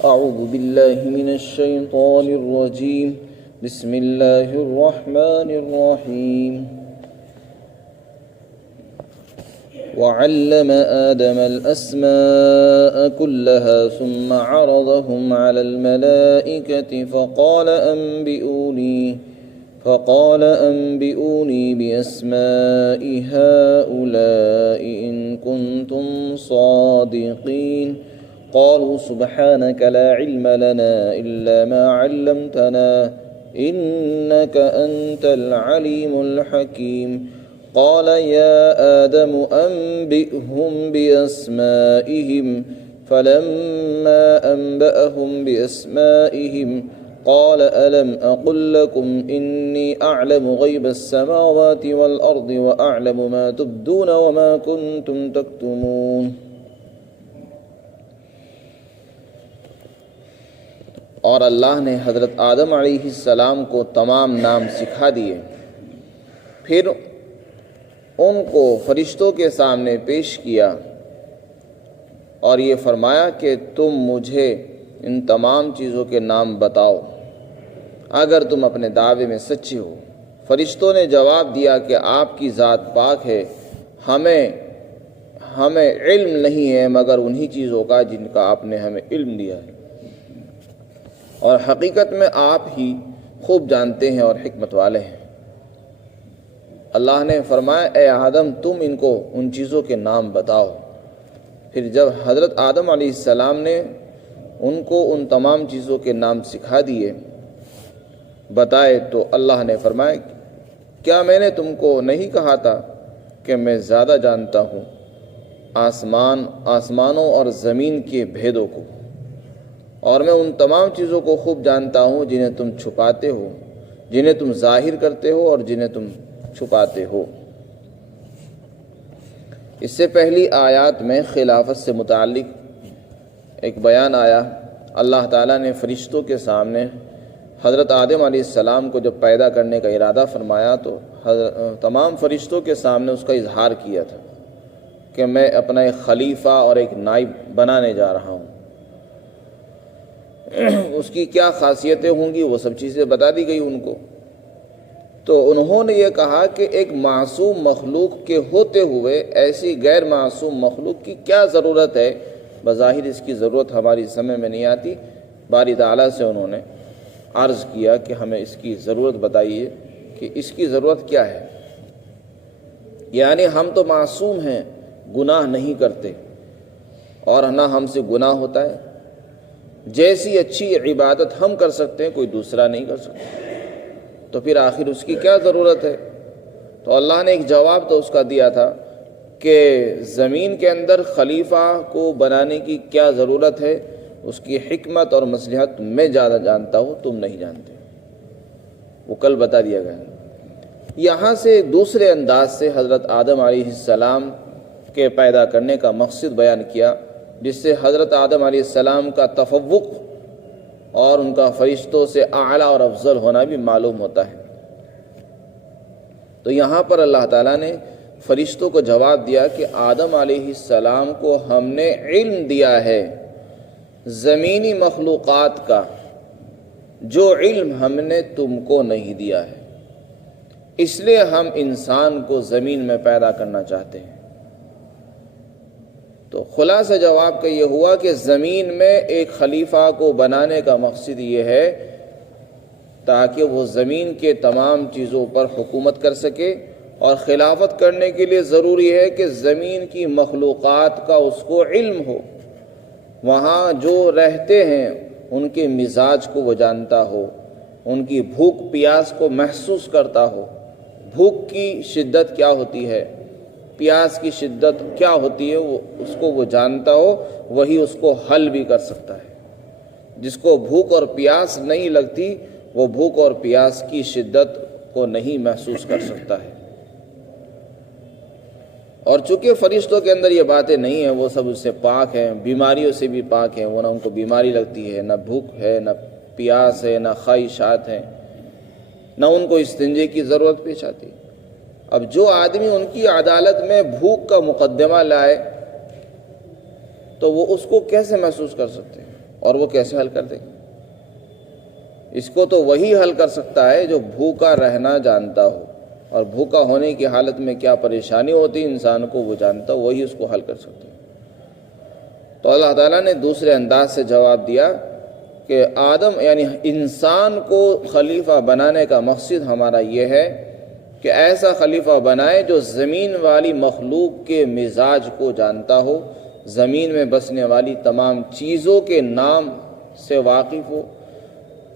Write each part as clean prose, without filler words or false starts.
أعوذ بالله من الشيطان الرجيم بسم الله الرحمن الرحيم وعلم آدم الأسماء كلها ثم عرضهم على الملائكة فقال أنبئوني بأسماء هؤلاء إن كنتم صادقين قالوا سبحانك لا علم لنا إلا ما علمتنا إنك أنت العليم الحكيم قال يا آدم أنبئهم بأسمائهم فلما أنبأهم بأسمائهم قال ألم أقل لكم إني أعلم غيب السماوات والأرض وأعلم ما تبدون وما كنتم تكتمون۔ اور اللہ نے حضرت آدم علیہ السلام کو تمام نام سکھا دیے، پھر ان کو فرشتوں کے سامنے پیش کیا اور یہ فرمایا کہ تم مجھے ان تمام چیزوں کے نام بتاؤ اگر تم اپنے دعوے میں سچے ہو۔ فرشتوں نے جواب دیا کہ آپ کی ذات پاک ہے، ہمیں علم نہیں ہے مگر انہی چیزوں کا جن کا آپ نے ہمیں علم دیا ہے، اور حقیقت میں آپ ہی خوب جانتے ہیں اور حکمت والے ہیں۔ اللہ نے فرمایا اے آدم تم ان کو ان چیزوں کے نام بتاؤ۔ پھر جب حضرت آدم علیہ السلام نے ان کو ان تمام چیزوں کے نام سکھا دیے، بتائے، تو اللہ نے فرمایا کیا میں نے تم کو نہیں کہا تھا کہ میں زیادہ جانتا ہوں آسمانوں اور زمین کے بھیدوں کو، اور میں ان تمام چیزوں کو خوب جانتا ہوں جنہیں تم چھپاتے ہو، جنہیں تم ظاہر کرتے ہو اور جنہیں تم چھپاتے ہو۔ اس سے پہلی آیات میں خلافت سے متعلق ایک بیان آیا۔ اللہ تعالیٰ نے فرشتوں کے سامنے حضرت آدم علیہ السلام کو جب پیدا کرنے کا ارادہ فرمایا تو تمام فرشتوں کے سامنے اس کا اظہار کیا تھا کہ میں اپنا ایک خلیفہ اور ایک نائب بنانے جا رہا ہوں، اس کی کیا خاصیتیں ہوں گی وہ سب چیزیں بتا دی گئی ان کو۔ تو انہوں نے یہ کہا کہ ایک معصوم مخلوق کے ہوتے ہوئے ایسی غیر معصوم مخلوق کی کیا ضرورت ہے، بظاہر اس کی ضرورت ہماری سمجھ میں نہیں آتی۔ باری تعالیٰ سے انہوں نے عرض کیا کہ ہمیں اس کی ضرورت بتائیے کہ اس کی ضرورت کیا ہے، یعنی ہم تو معصوم ہیں، گناہ نہیں کرتے اور نہ ہم سے گناہ ہوتا ہے، جیسی اچھی عبادت ہم کر سکتے ہیں کوئی دوسرا نہیں کر سکتا، تو پھر آخر اس کی کیا ضرورت ہے؟ تو اللہ نے ایک جواب تو اس کا دیا تھا کہ زمین کے اندر خلیفہ کو بنانے کی کیا ضرورت ہے، اس کی حکمت اور مصلحت میں زیادہ جانتا ہوں، تم نہیں جانتے، وہ کل بتا دیا گیا۔ یہاں سے دوسرے انداز سے حضرت آدم علیہ السلام کے پیدا کرنے کا مقصد بیان کیا، جس سے حضرت آدم علیہ السلام کا تفوق اور ان کا فرشتوں سے اعلیٰ اور افضل ہونا بھی معلوم ہوتا ہے۔ تو یہاں پر اللہ تعالیٰ نے فرشتوں کو جواب دیا کہ آدم علیہ السلام کو ہم نے علم دیا ہے زمینی مخلوقات کا، جو علم ہم نے تم کو نہیں دیا ہے، اس لیے ہم انسان کو زمین میں پیدا کرنا چاہتے ہیں۔ تو خلاصہ جواب کا یہ ہوا کہ زمین میں ایک خلیفہ کو بنانے کا مقصد یہ ہے تاکہ وہ زمین کے تمام چیزوں پر حکومت کر سکے، اور خلافت کرنے کے لیے ضروری ہے کہ زمین کی مخلوقات کا اس کو علم ہو، وہاں جو رہتے ہیں ان کے مزاج کو وہ جانتا ہو، ان کی بھوک پیاس کو محسوس کرتا ہو، بھوک کی شدت کیا ہوتی ہے، پیاس کی شدت کیا ہوتی ہے، اس کو وہ جانتا ہو، وہی اس کو حل بھی کر سکتا ہے۔ جس کو بھوک اور پیاس نہیں لگتی وہ بھوک اور پیاس کی شدت کو نہیں محسوس کر سکتا ہے۔ اور چونکہ فرشتوں کے اندر یہ باتیں نہیں ہیں، وہ سب اس سے پاک ہیں، بیماریوں سے بھی پاک ہیں، وہ نہ ان کو بیماری لگتی ہے، نہ بھوک ہے، نہ پیاس ہے، نہ خواہشات ہیں، نہ ان کو استنجے کی ضرورت پیش آتی۔ اب جو آدمی ان کی عدالت میں بھوک کا مقدمہ لائے تو وہ اس کو کیسے محسوس کر سکتے ہیں؟ اور وہ کیسے حل کر دیں گے؟ اس کو تو وہی حل کر سکتا ہے جو بھوکا رہنا جانتا ہو، اور بھوکا ہونے کی حالت میں کیا پریشانی ہوتی انسان کو وہ جانتا ہو، وہی اس کو حل کر سکتا ہے۔ تو اللہ تعالیٰ نے دوسرے انداز سے جواب دیا کہ آدم یعنی انسان کو خلیفہ بنانے کا مقصد ہمارا یہ ہے کہ ایسا خلیفہ بنائے جو زمین والی مخلوق کے مزاج کو جانتا ہو، زمین میں بسنے والی تمام چیزوں کے نام سے واقف ہو،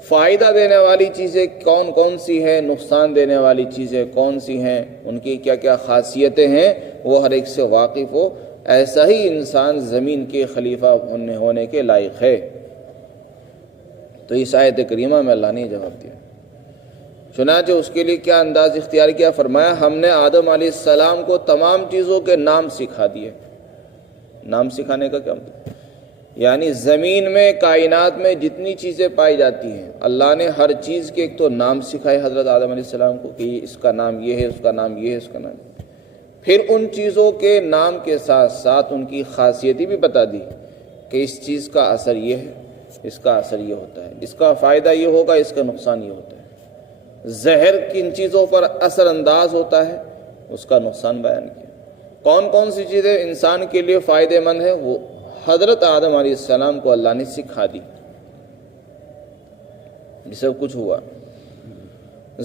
فائدہ دینے والی چیزیں کون کون سی ہیں، نقصان دینے والی چیزیں کون سی ہیں، ان کی کیا کیا خاصیتیں ہیں، وہ ہر ایک سے واقف ہو۔ ایسا ہی انسان زمین کے خلیفہ ہونے کے لائق ہے۔ تو اس آیت کریمہ میں اللہ نے جواب دیا۔ چنانچہ اس کے لیے کیا انداز اختیار کیا؟ فرمایا ہم نے آدم علیہ السلام کو تمام چیزوں کے نام سکھا دیے۔ نام سکھانے کا کیا مطلب؟ یعنی زمین میں کائنات میں جتنی چیزیں پائی جاتی ہیں اللہ نے ہر چیز کے ایک تو نام سکھائے حضرت آدم علیہ السلام کو کہ اس کا نام یہ ہے، اس کا نام یہ ہے، اس کا نام یہ ہے۔ پھر ان چیزوں کے نام کے ساتھ ساتھ ان کی خاصیتیں بھی بتا دی کہ اس چیز کا اثر یہ ہے، اس کا اثر یہ ہوتا ہے، اس کا فائدہ یہ ہوگا، اس کا نقصان یہ ہوتا ہے۔ زہر کن چیزوں پر اثر انداز ہوتا ہے، اس کا نقصان بیان کیا۔ کون کون سی چیزیں انسان کے لیے فائدہ مند ہیں، وہ حضرت آدم علیہ السلام کو اللہ نے سکھا دی۔ یہ سب کچھ ہوا۔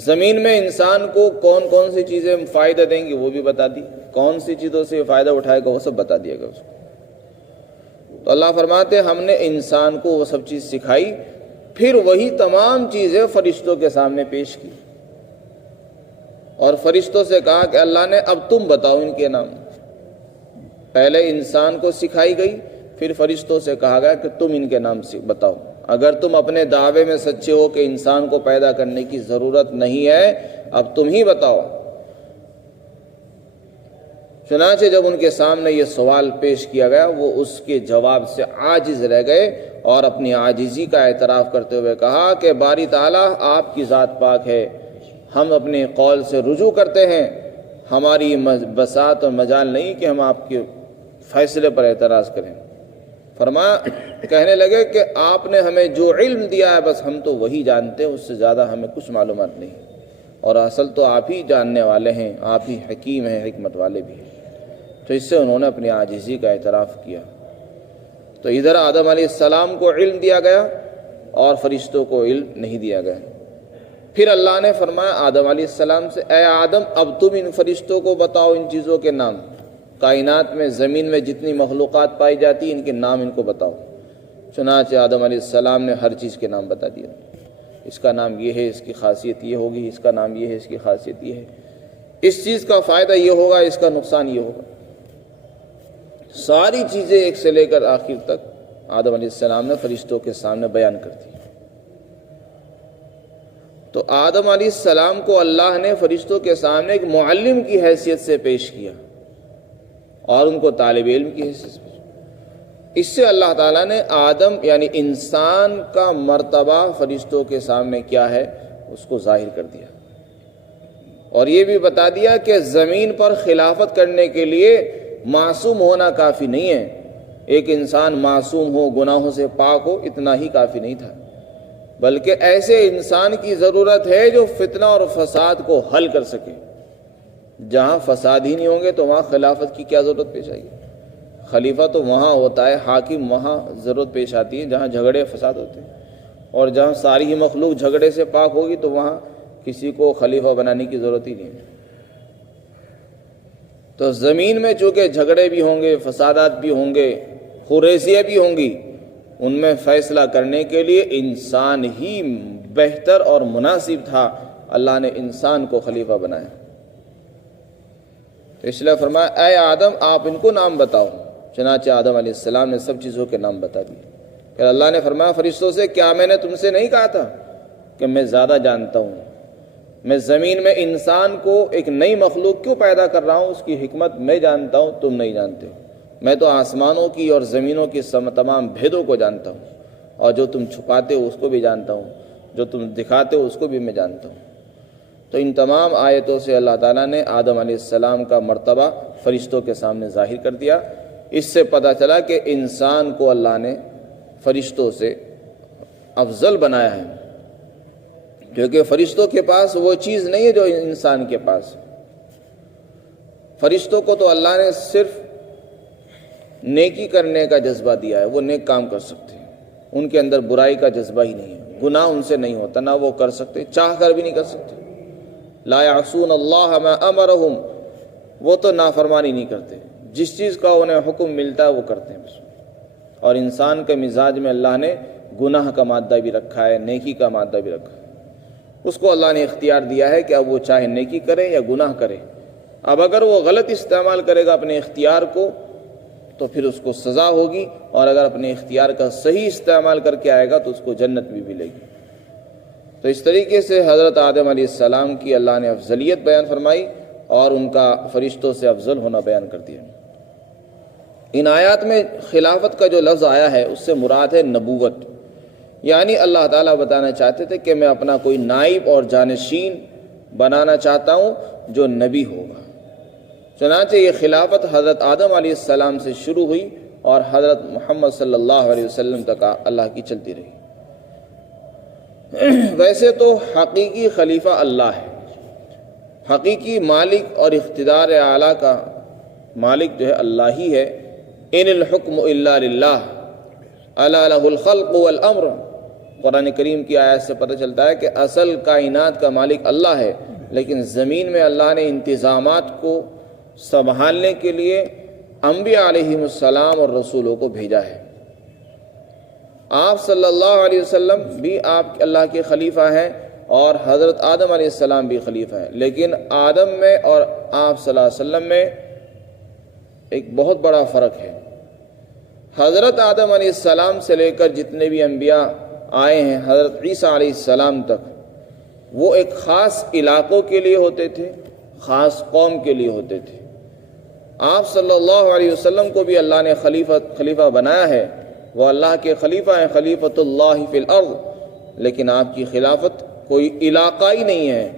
زمین میں انسان کو کون کون سی چیزیں فائدہ دیں گی وہ بھی بتا دی، کون سی چیزوں سے فائدہ اٹھائے گا وہ سب بتا دیا گا اس کو۔ تو اللہ فرماتے ہم نے انسان کو وہ سب چیز سکھائی، پھر وہی تمام چیزیں فرشتوں کے سامنے پیش کی، اور فرشتوں سے کہا کہ اللہ نے اب تم بتاؤ ان کے نام۔ پہلے انسان کو سکھائی گئی، پھر فرشتوں سے کہا گیا کہ تم ان کے نام بتاؤ۔ اگر تم اپنے دعوے میں سچے ہو کہ انسان کو پیدا کرنے کی ضرورت نہیں ہے، اب تم ہی بتاؤ۔ چنانچہ جب ان کے سامنے یہ سوال پیش کیا گیا وہ اس کے جواب سے عاجز رہ گئے اور اپنی عاجزی کا اعتراف کرتے ہوئے کہا کہ باری تعالیٰ آپ کی ذات پاک ہے، ہم اپنے قول سے رجوع کرتے ہیں، ہماری بساط اور مجال نہیں کہ ہم آپ کے فیصلے پر اعتراض کریں۔ فرمایا کہنے لگے کہ آپ نے ہمیں جو علم دیا ہے بس ہم تو وہی جانتے ہیں، اس سے زیادہ ہمیں کچھ معلومات نہیں، اور اصل تو آپ ہی جاننے والے ہیں، آپ ہی حکیم ہیں، حکمت والے بھی ہیں۔ تو اس سے انہوں نے اپنی عاجزی کا اعتراف کیا۔ تو ادھر آدم علیہ السلام کو علم دیا گیا اور فرشتوں کو علم نہیں دیا گیا۔ پھر اللہ نے فرمایا آدم علیہ السلام سے اے آدم اب تم ان فرشتوں کو بتاؤ ان چیزوں کے نام، کائنات میں زمین میں جتنی مخلوقات پائی جاتی ہیں ان کے نام ان کو بتاؤ۔ چنانچہ آدم علیہ السلام نے ہر چیز کے نام بتا دیا، اس کا نام یہ ہے، اس کی خاصیت یہ ہوگی، اس کا نام یہ ہے، اس کی خاصیت یہ ہے، اس چیز کا فائدہ یہ ہوگا، اس کا نقصان یہ ہوگا۔ ساری چیزیں ایک سے لے کر آخر تک آدم علیہ السلام نے فرشتوں کے سامنے بیان کر دی۔ تو آدم علیہ السلام کو اللہ نے فرشتوں کے سامنے ایک معلم کی حیثیت سے پیش کیا اور ان کو طالب علم کی حیثیت سے۔ اس سے اللہ تعالیٰ نے آدم یعنی انسان کا مرتبہ فرشتوں کے سامنے کیا ہے اس کو ظاہر کر دیا، اور یہ بھی بتا دیا کہ زمین پر خلافت کرنے کے لیے معصوم ہونا کافی نہیں ہے، ایک انسان معصوم ہو، گناہوں سے پاک ہو، اتنا ہی کافی نہیں تھا، بلکہ ایسے انسان کی ضرورت ہے جو فتنہ اور فساد کو حل کر سکے۔ جہاں فساد ہی نہیں ہوں گے تو وہاں خلافت کی کیا ضرورت پیش آئے گی؟ خلیفہ تو وہاں ہوتا ہے، حاکم وہاں ضرورت پیش آتی ہے جہاں جھگڑے فساد ہوتے ہیں، اور جہاں ساری ہی مخلوق جھگڑے سے پاک ہوگی تو وہاں کسی کو خلیفہ بنانے کی ضرورت ہی نہیں ہے۔ تو زمین میں چونکہ جھگڑے بھی ہوں گے، فسادات بھی ہوں گے، خریزیاں بھی ہوں گی، ان میں فیصلہ کرنے کے لیے انسان ہی بہتر اور مناسب تھا، اللہ نے انسان کو خلیفہ بنایا۔ تو اس لیے فرمایا اے آدم آپ ان کو نام بتاؤ۔ چنانچہ آدم علیہ السلام نے سب چیزوں کے نام بتا دیے۔ پھر اللہ نے فرمایا فرشتوں سے کیا میں نے تم سے نہیں کہا تھا کہ میں زیادہ جانتا ہوں؟ میں زمین میں انسان کو ایک نئی مخلوق کیوں پیدا کر رہا ہوں، اس کی حکمت میں جانتا ہوں، تم نہیں جانتے ہو۔ میں تو آسمانوں کی اور زمینوں کی تمام بھیدوں کو جانتا ہوں، اور جو تم چھپاتے ہو اس کو بھی جانتا ہوں، جو تم دکھاتے ہو اس کو بھی میں جانتا ہوں۔ تو ان تمام آیتوں سے اللہ تعالیٰ نے آدم علیہ السلام کا مرتبہ فرشتوں کے سامنے ظاہر کر دیا۔ اس سے پتہ چلا کہ انسان کو اللہ نے فرشتوں سے افضل بنایا ہے، کیونکہ فرشتوں کے پاس وہ چیز نہیں ہے جو انسان کے پاس۔ فرشتوں کو تو اللہ نے صرف نیکی کرنے کا جذبہ دیا ہے، وہ نیک کام کر سکتے ہیں، ان کے اندر برائی کا جذبہ ہی نہیں ہے، گناہ ان سے نہیں ہوتا، نہ وہ کر سکتے، چاہ کر بھی نہیں کر سکتے۔ لا یعصون اللہ ما امرہم، وہ تو نافرمانی نہیں کرتے، جس چیز کا انہیں حکم ملتا ہے وہ کرتے ہیں بس۔ اور انسان کے مزاج میں اللہ نے گناہ کا مادہ بھی رکھا ہے، نیکی کا مادہ بھی رکھا ہے، اس کو اللہ نے اختیار دیا ہے کہ اب وہ چاہے نیکی کرے یا گناہ کرے۔ اب اگر وہ غلط استعمال کرے گا اپنے اختیار کو تو پھر اس کو سزا ہوگی، اور اگر اپنے اختیار کا صحیح استعمال کر کے آئے گا تو اس کو جنت بھی ملے گی۔ تو اس طریقے سے حضرت آدم علیہ السلام کی اللہ نے افضلیت بیان فرمائی اور ان کا فرشتوں سے افضل ہونا بیان کر دیا۔ ان آیات میں خلافت کا جو لفظ آیا ہے اس سے مراد ہے نبوت، یعنی اللہ تعالیٰ بتانا چاہتے تھے کہ میں اپنا کوئی نائب اور جانشین بنانا چاہتا ہوں جو نبی ہوگا۔ چنانچہ یہ خلافت حضرت آدم علیہ السلام سے شروع ہوئی اور حضرت محمد صلی اللہ علیہ وسلم تک اللہ کی چلتی رہی۔ ویسے تو حقیقی خلیفہ اللہ ہے، حقیقی مالک اور اقتدار اعلیٰ کا مالک جو ہے اللہ ہی ہے۔ ان الحکم الا للہ الا لہ الخلق والامر، قرآن کریم کی آیات سے پتہ چلتا ہے کہ اصل کائنات کا مالک اللہ ہے، لیکن زمین میں اللہ نے انتظامات کو سنبھالنے کے لیے انبیاء علیہم السلام اور رسولوں کو بھیجا ہے۔ آپ صلی اللہ علیہ وسلم بھی آپ اللہ کے خلیفہ ہیں اور حضرت آدم علیہ السلام بھی خلیفہ ہیں، لیکن آدم میں اور آپ صلی اللہ علیہ وسلم میں ایک بہت بڑا فرق ہے۔ حضرت آدم علیہ السلام سے لے کر جتنے بھی انبیاء آئے ہیں حضرت عیسیٰ علیہ السلام تک، وہ ایک خاص علاقوں کے لیے ہوتے تھے، خاص قوم کے لیے ہوتے تھے۔ آپ صلی اللہ علیہ وسلم کو بھی اللہ نے خلیفہ بنایا ہے، وہ اللہ کے خلیفہ ہیں، خلیفۃ اللہ فی الارض، لیکن آپ کی خلافت کوئی علاقائی نہیں ہے،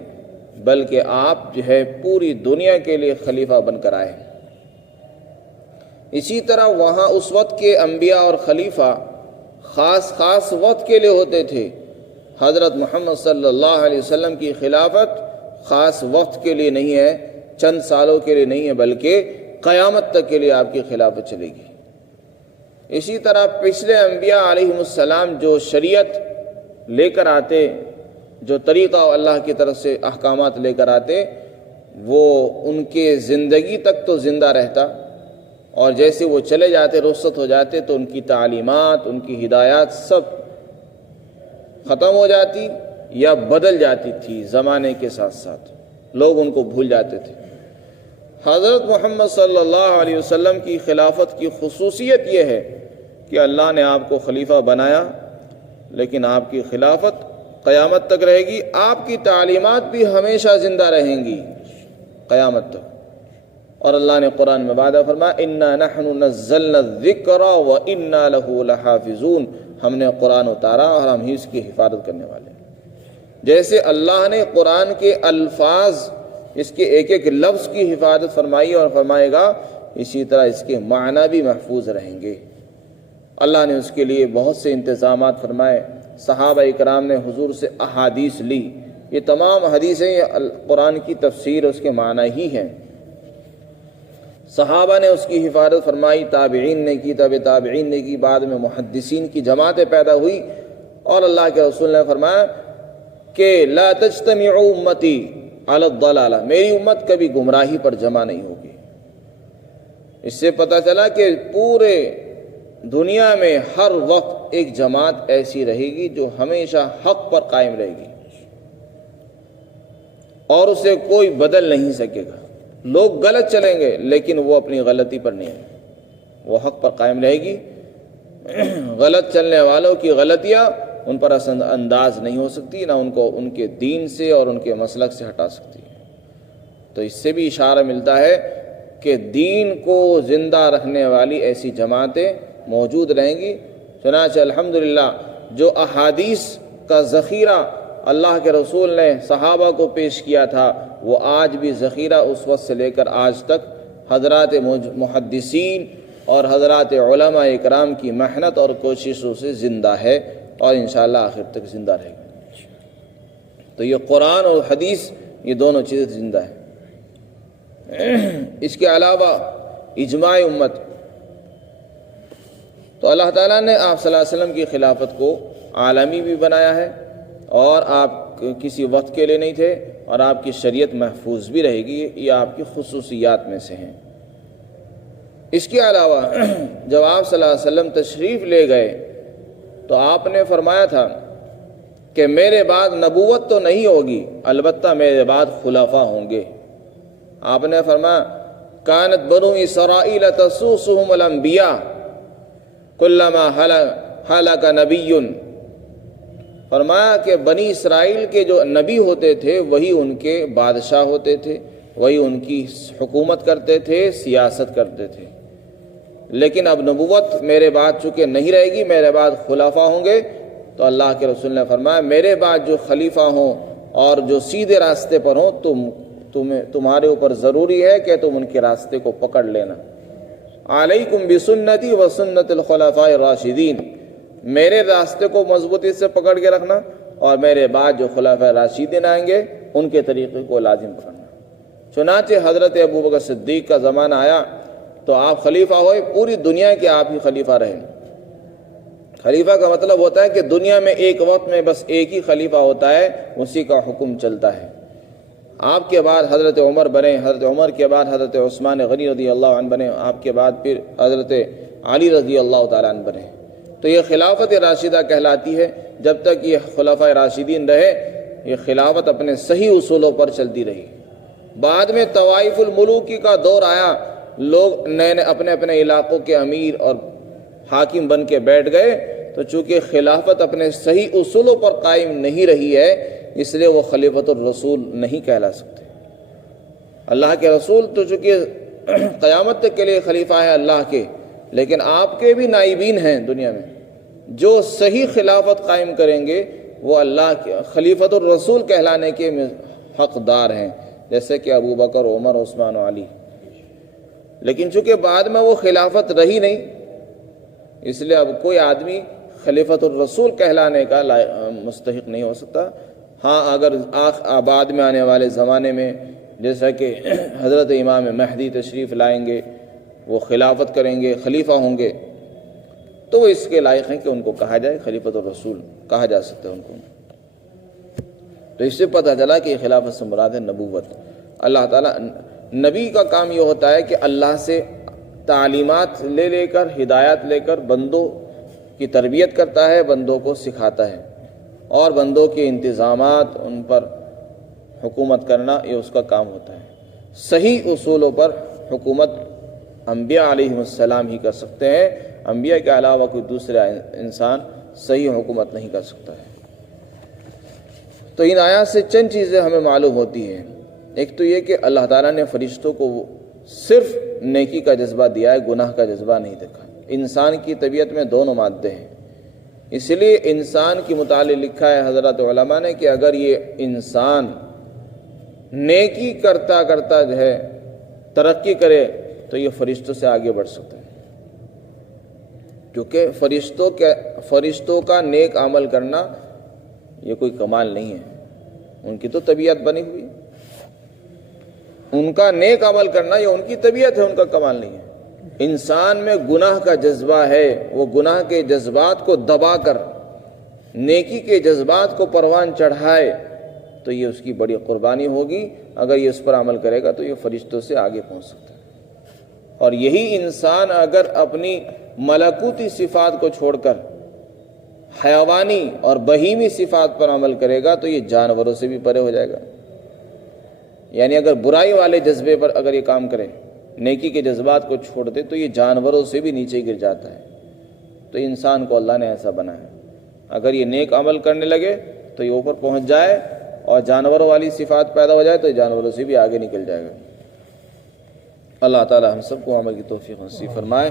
بلکہ آپ جو ہے پوری دنیا کے لیے خلیفہ بن کر آئے ہیں۔ اسی طرح وہاں اس وقت کے انبیاء اور خلیفہ خاص وقت کے لیے ہوتے تھے۔ حضرت محمد صلی اللہ علیہ وسلم کی خلافت خاص وقت کے لیے نہیں ہے، چند سالوں کے لیے نہیں ہے، بلکہ قیامت تک کے لیے آپ کی خلافت چلے گی۔ اسی طرح پچھلے انبیاء علیہم السلام جو شریعت لے کر آتے، جو طریقہ اللہ کی طرف سے احکامات لے کر آتے، وہ ان کے زندگی تک تو زندہ رہتا، اور جیسے وہ چلے جاتے، رخصت ہو جاتے، تو ان کی تعلیمات، ان کی ہدایات سب ختم ہو جاتی یا بدل جاتی تھی زمانے کے ساتھ ساتھ، لوگ ان کو بھول جاتے تھے۔ حضرت محمد صلی اللہ علیہ وسلم کی خلافت کی خصوصیت یہ ہے کہ اللہ نے آپ کو خلیفہ بنایا، لیکن آپ کی خلافت قیامت تک رہے گی، آپ کی تعلیمات بھی ہمیشہ زندہ رہیں گی قیامت تک۔ اور اللہ نے قرآن میں وعدہ فرمایا اِنَّا نَحْنُ نَزَّلْنَا الذِّكْرَ وَإِنَّا لَهُ لَحَافِظُونَ، ہم نے قرآن اتارا اور ہم ہی اس کی حفاظت کرنے والے ہیں۔ جیسے اللہ نے قرآن کے الفاظ، اس کے ایک ایک لفظ کی حفاظت فرمائی اور فرمائے گا، اسی طرح اس کے معنی بھی محفوظ رہیں گے۔ اللہ نے اس کے لیے بہت سے انتظامات فرمائے، صحابہ اکرام نے حضور سے احادیث لی، یہ تمام حدیثیں قرآن کی تفسیر اس کے معنی ہی ہیں۔ صحابہ نے اس کی حفاظت فرمائی، تابعین نے کی، تابعین نے کی، بعد میں محدثین کی جماعتیں پیدا ہوئی، اور اللہ کے رسول نے فرمایا کہ لا تجتمع امتی علی الضلالہ، میری امت کبھی گمراہی پر جمع نہیں ہوگی۔ اس سے پتہ چلا کہ پورے دنیا میں ہر وقت ایک جماعت ایسی رہے گی جو ہمیشہ حق پر قائم رہے گی اور اسے کوئی بدل نہیں سکے گا۔ لوگ غلط چلیں گے لیکن وہ اپنی غلطی پر نہیں ہے، وہ حق پر قائم رہے گی۔ غلط چلنے والوں کی غلطیاں ان پر اثر انداز نہیں ہو سکتی، نہ ان کو ان کے دین سے اور ان کے مسلک سے ہٹا سکتی ہے۔ تو اس سے بھی اشارہ ملتا ہے کہ دین کو زندہ رکھنے والی ایسی جماعتیں موجود رہیں گی۔ چنانچہ الحمدللہ جو احادیث کا ذخیرہ اللہ کے رسول نے صحابہ کو پیش کیا تھا، وہ آج بھی ذخیرہ اس وقت سے لے کر آج تک حضرات محدثین اور حضرات علماء اکرام کی محنت اور کوششوں سے زندہ ہے اور انشاءاللہ آخر تک زندہ رہے گا۔ تو یہ قرآن اور حدیث یہ دونوں چیزیں زندہ ہیں۔ اس کے علاوہ اجماع امت، تو اللہ تعالیٰ نے آپ صلی اللہ علیہ وسلم کی خلافت کو عالمی بھی بنایا ہے، اور آپ کسی وقت کے لیے نہیں تھے، اور آپ کی شریعت محفوظ بھی رہے گی، یہ آپ کی خصوصیات میں سے ہیں۔ اس کے علاوہ جب آپ صلی اللہ علیہ وسلم تشریف لے گئے تو آپ نے فرمایا تھا کہ میرے بعد نبوت تو نہیں ہوگی، البتہ میرے بعد خلفاء ہوں گے۔ آپ نے فرمایا کانت بنو اسرائیل تسوسهم الانبیاء کلما ہلک نبی، فرمایا کہ بنی اسرائیل کے جو نبی ہوتے تھے وہی ان کے بادشاہ ہوتے تھے، وہی ان کی حکومت کرتے تھے، سیاست کرتے تھے۔ لیکن اب نبوت میرے بعد چونکہ نہیں رہے گی، میرے بعد خلفاء ہوں گے، تو اللہ کے رسول نے فرمایا میرے بعد جو خلیفہ ہوں اور جو سیدھے راستے پر ہوں، تمہارے اوپر ضروری ہے کہ تم ان کے راستے کو پکڑ لینا۔ علیکم بسنتی و سنت الخلفاء الراشدین، میرے راستے کو مضبوطی سے پکڑ کے رکھنا، اور میرے بعد جو خلفاء راشدین آئیں گے ان کے طریقے کو لازم پکڑنا۔ چنانچہ حضرت ابوبکر صدیق کا زمانہ آیا تو آپ خلیفہ ہوئے، پوری دنیا کے آپ ہی خلیفہ رہے۔ خلیفہ کا مطلب ہوتا ہے کہ دنیا میں ایک وقت میں بس ایک ہی خلیفہ ہوتا ہے، اسی کا حکم چلتا ہے۔ آپ کے بعد حضرت عمر بنے، حضرت عمر کے بعد حضرت عثمان غنی رضی اللہ عنہ بنے، آپ کے بعد پھر حضرت علی رضی اللہ تعالیٰ عنہ بنے۔ تو یہ خلافت راشدہ کہلاتی ہے۔ جب تک یہ خلفاء راشدین رہے، یہ خلافت اپنے صحیح اصولوں پر چلتی رہی۔ بعد میں طوائف الملوکی کا دور آیا، لوگ نئے نئے اپنے اپنے علاقوں کے امیر اور حاکم بن کے بیٹھ گئے، تو چونکہ خلافت اپنے صحیح اصولوں پر قائم نہیں رہی ہے، اس لیے وہ خلیفۃ الرسول نہیں کہلا سکتے۔ اللہ کے رسول تو چونکہ قیامت تک کے لیے خلیفہ ہے اللہ کے، لیکن آپ کے بھی نائبین ہیں دنیا میں، جو صحیح خلافت قائم کریں گے وہ اللہ کے خلیفۃ الرسول کہلانے کے حقدار ہیں، جیسے کہ ابو بکر، عمر، عثمان و علی۔ لیکن چونکہ بعد میں وہ خلافت رہی نہیں، اس لیے اب کوئی آدمی خلیفۃ الرسول کہلانے کا مستحق نہیں ہو سکتا۔ ہاں، اگر بعد میں آنے والے زمانے میں جیسا کہ حضرت امام مہدی تشریف لائیں گے، وہ خلافت کریں گے، خلیفہ ہوں گے، تو وہ اس کے لائق ہیں کہ ان کو کہا جائے خلیفۃ الرسول، کہا جا سکتا ہے ان کو۔ تو اس سے پتہ چلا کہ خلافت سے مراد ہے نبوت۔ اللہ تعالیٰ، نبی کا کام یہ ہوتا ہے کہ اللہ سے تعلیمات لے کر، ہدایات لے کر بندوں کی تربیت کرتا ہے، بندوں کو سکھاتا ہے، اور بندوں کے انتظامات، ان پر حکومت کرنا، یہ اس کا کام ہوتا ہے۔ صحیح اصولوں پر حکومت انبیاء علیہ السلام ہی کر سکتے ہیں، انبیاء کے علاوہ کوئی دوسرا انسان صحیح حکومت نہیں کر سکتا ہے۔ تو ان آیات سے چند چیزیں ہمیں معلوم ہوتی ہیں۔ ایک تو یہ کہ اللہ تعالیٰ نے فرشتوں کو صرف نیکی کا جذبہ دیا ہے، گناہ کا جذبہ نہیں دیکھا۔ انسان کی طبیعت میں دونوں مادے ہیں، اس لیے انسان کے متعلق لکھا ہے حضرات علماء نے کہ اگر یہ انسان نیکی کرتا کرتا جو ہے ترقی کرے تو یہ فرشتوں سے آگے بڑھ سکتا ہے، کیونکہ فرشتوں کا نیک عمل کرنا یہ کوئی کمال نہیں ہے، ان کی تو طبیعت بنی ہوئی، ان کا نیک عمل کرنا یہ ان کی طبیعت ہے، ان کا کمال نہیں ہے۔ انسان میں گناہ کا جذبہ ہے، وہ گناہ کے جذبات کو دبا کر نیکی کے جذبات کو پروان چڑھائے تو یہ اس کی بڑی قربانی ہوگی۔ اگر یہ اس پر عمل کرے گا تو یہ فرشتوں سے آگے پہنچ سکتا ہے۔ اور یہی انسان اگر اپنی ملکوتی صفات کو چھوڑ کر حیوانی اور بہیمی صفات پر عمل کرے گا تو یہ جانوروں سے بھی پرے ہو جائے گا۔ یعنی اگر برائی والے جذبے پر اگر یہ کام کرے، نیکی کے جذبات کو چھوڑ دے، تو یہ جانوروں سے بھی نیچے گر جاتا ہے۔ تو انسان کو اللہ نے ایسا بنایا، اگر یہ نیک عمل کرنے لگے تو یہ اوپر پہنچ جائے، اور جانوروں والی صفات پیدا ہو جائے تو جانوروں سے بھی آگے نکل جائے گا۔ اللہ تعالی ہم سب کو عمل کی توفیق نصیب فرمائے۔